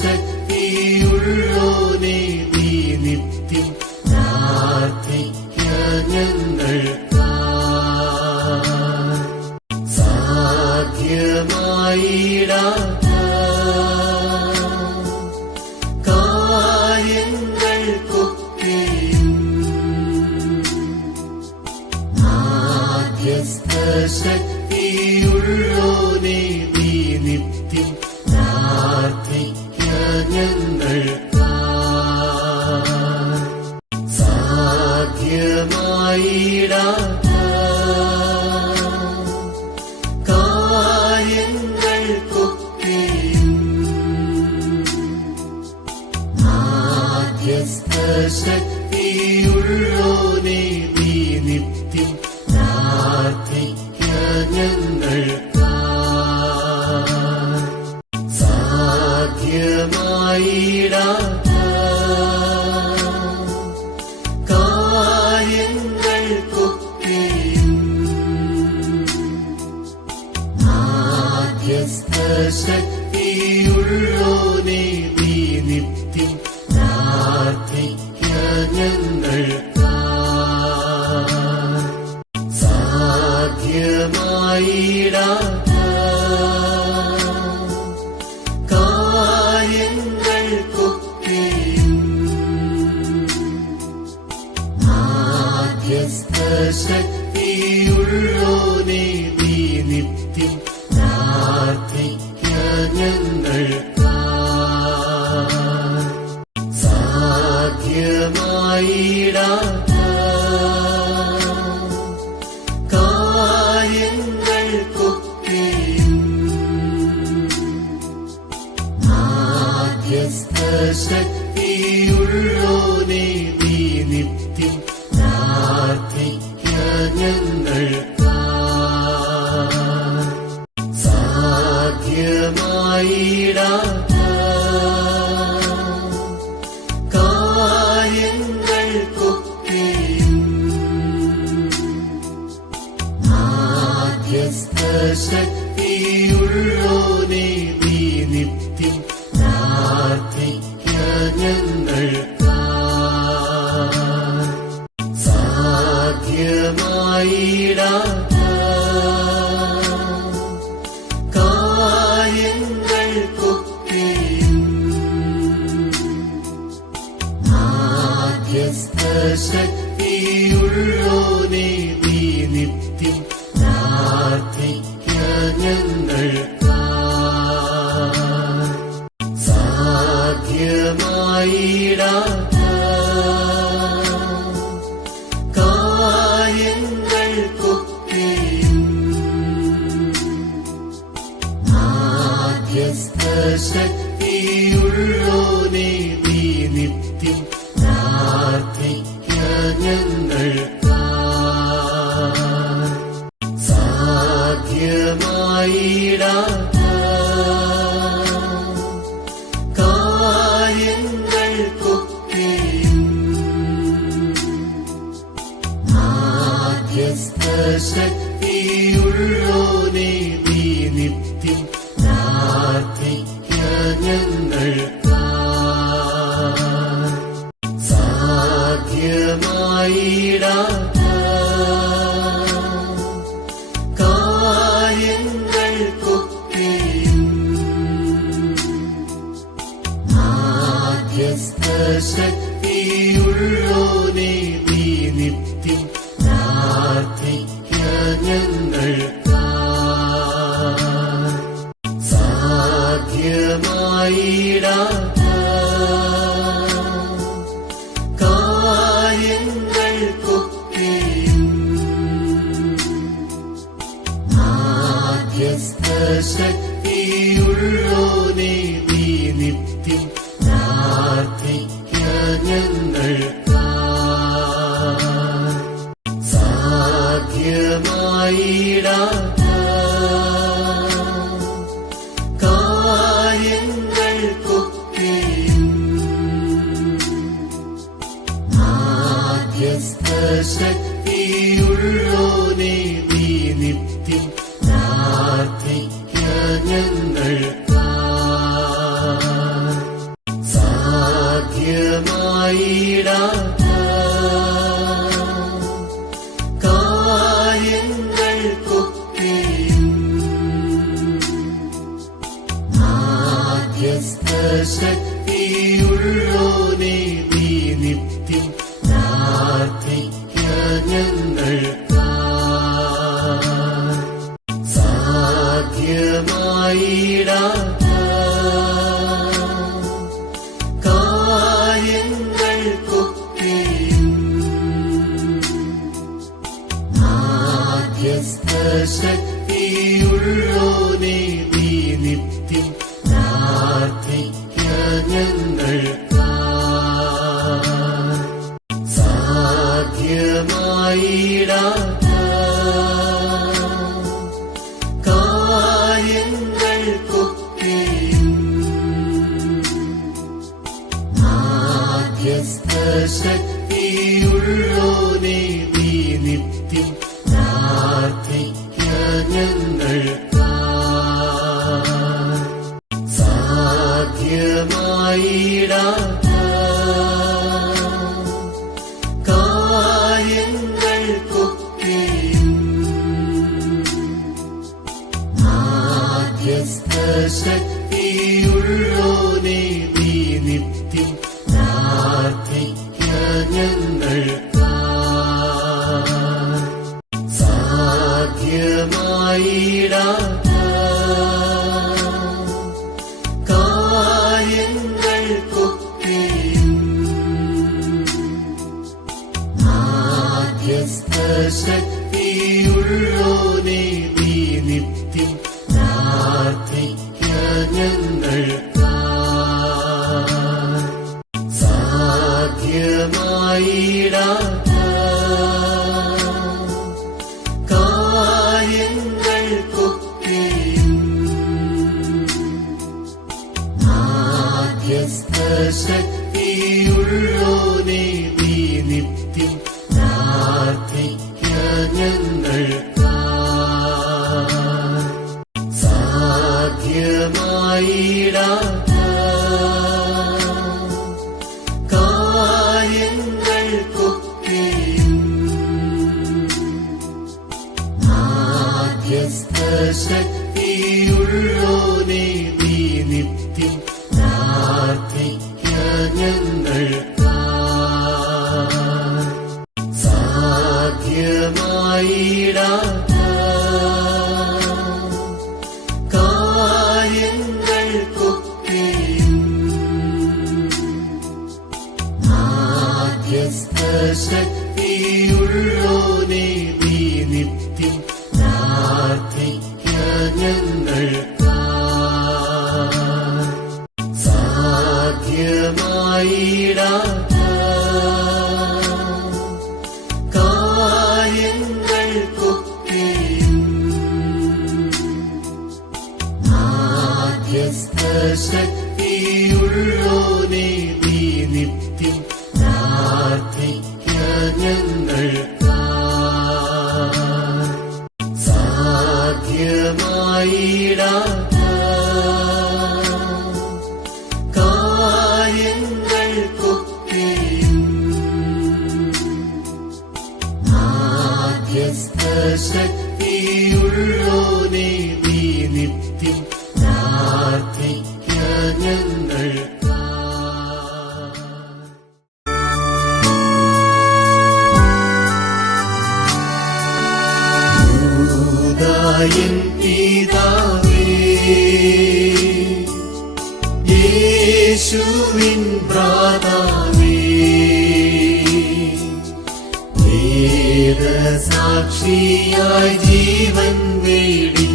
ശക്തിയുള്ളോനേ നീ നിത്യം പ്രാർത്ഥിക്ക ഞങ്ങൾക്കായി. സാധ്യമായിടാത്ത കാര്യങ്ങൾക്കൊക്കെയും മാധ്യസ്ഥ ശക്തിയുള്ളോനേ നീ നിത്യം പ്രാർത്ഥിക്ക ഞങ്ങൾക്കായി. സാധ്യമായിടാത്ത കാര്യങ്ങൾക്കൊക്കെയും മാധ്യസ്ഥ ശക്തിയുള്ളോനേ നീ നിത്യം പ്രാർത്ഥിക്ക ഞങ്ങൾക്കായി. സാധ്യമായിടാത്ത കാര്യങ്ങൾക്കൊക്കെയും മാധ്യസ്ഥ ശക്തിയുള്ളോനേ നീ നിത്യം പ്രാർത്ഥിക്ക ഞങ്ങൾക്കായി. സാധ്യമായിടാത്ത കാര്യങ്ങൾക്കൊക്കെയും മാധ്യസ്ഥ ശക്തിയുള്ളോനേ നീ നിത്യം പ്രാർത്ഥിക്ക ഞങ്ങൾക്കായി. സാധ്യമായിടാത്ത കാര്യങ്ങൾക്കൊക്കെയും മാധ്യസ്ഥ ശക്തിയുള്ളോനേ നീ നിത്യം പ്രാർത്ഥിക്ക ഞങ്ങൾക്കായി. സാധ്യമായിടാത്ത കാര്യങ്ങൾക്കൊക്കെയും മാധ്യസ്ഥ ശക്തിയുള്ളോനേ നീ നിത്യം പ്രാർത്ഥിക്ക ഞങ്ങൾക്കായി. സാധ്യമായിടാത്ത കാര്യങ്ങൾക്കൊക്കെയും മാധ്യസ്ഥ ശക്തിയുള്ളോനേ നീ നിത്യം പ്രാർത്ഥിക്ക ഞങ്ങൾക്കായി. സാധ്യമായിടാത്ത കാര്യങ്ങൾക്കൊക്കെയും മാധ്യസ്ഥ ശക്തിയുള്ളോനേ നീ നിത്യം പ്രാർത്ഥിക്ക ഞങ്ങൾക്കായി. സാധ്യമായിടാത്ത കാര്യങ്ങൾക്കൊക്കെയും മാധ്യസ്ഥ ശക്തിയുള്ളോനേ നീ നിത്യം പ്രാർത്ഥിക്ക ഞങ്ങൾക്കായി. സാധ്യമായിടാത്ത കാര്യങ്ങൾക്കൊക്കെയും മാധ്യസ്ഥ ശക്തിയുള്ളോനേ നീ നിത്യം പ്രാർത്ഥിക്ക ഞങ്ങൾക്കായി. സാധ്യമായിടാത്ത കാര്യങ്ങൾക്കൊക്കെയും മാധ്യസ്ഥ ശക്തിയുള്ളോനേ നീ നിത്യം പ്രാർത്ഥിക്ക ഞങ്ങൾക്കായി. സാധ്യമായിടാത്ത കാര്യങ്ങൾക്കൊക്കെയും മാധ്യസ്ഥ ശക്തിയുള്ളോനേ നീ നിത്യം പ്രാർത്ഥിക്ക ഞങ്ങൾക്കായി. ശക്തിയുള്ളോനേ നീ നിത്യം പ്രാർത്ഥിക്ക ഞങ്ങൾക്കായി. സാധ്യമായിടാത്ത കാര്യങ്ങൾക്കൊക്കെയും മാധ്യസ്ഥ ശക്തിയുള്ളോനേ നീ നിത്യം പ്രാർത്ഥിക്ക ഞങ്ങൾക്കായി. സാധ്യമായിടാത്ത കാര്യങ്ങൾക്കൊക്കെയും മാധ്യസ്ഥ ശക്തിയുള്ളോനേ നീ നിത്യം പ്രാർത്ഥിക്ക ഞങ്ങൾക്കായി. സാധ്യമായിടാത്ത കാര്യങ്ങൾക്കൊക്കെയും മാധ്യസ്ഥ ശക്തിയുള്ളോനേ നീ നിത്യം പ്രാർത്ഥിക്ക ഞങ്ങൾക്കായി. സാധ്യമായിടാത്ത കാര്യങ്ങൾക്കൊക്കെയും മാധ്യസ്ഥ ശക്തിയുള്ളോനേ നീ നിത്യം പ്രാർത്ഥിക്ക ഞങ്ങൾക്കായി. സാധ്യമായിടാത്ത കാര്യങ്ങൾക്കൊക്കെയും മാധ്യസ്ഥ ശക്തിയുള്ളോനേ നീ നിത്യം പ്രാർത്ഥിക്ക ഞങ്ങൾക്കായി. സാധ്യമായിടാത്ത കാര്യങ്ങൾക്കൊക്കെയും മാധ്യസ്ഥ ശക്തിയുള്ളോനേ നീ നിത്യം പ്രാർത്ഥിക്ക ഞങ്ങൾക്കായി. സാധ്യമായിടാത്ത കാര്യങ്ങൾക്കൊക്കെയും മാധ്യസ്ഥ ശക്തിയുള്ളോനേ നീ നിത്യം പ്രാർത്ഥിക്ക ഞങ്ങൾക്കായി. സാധ്യമായിടാത്ത കാര്യങ്ങൾക്കൊക്കെയും മാധ്യസ്ഥ ശക്തിയുള്ളോനേ നീ നിത്യം പ്രാർത്ഥിക്ക ഞങ്ങൾക്കായി. സാധ്യമായിടാത്ത കാര്യങ്ങൾക്കൊക്കെയും മാധ്യസ്ഥ ശക്തിയുള്ളോനേ നീ നിത്യം പ്രാർത്ഥിക്ക ഞങ്ങൾക്കായി. യൂദായൻ പിതാവേ, യേശുവിൻ ഭ്രാതാവേ, വേദസാക്ഷിയായി ജീവൻ വേടി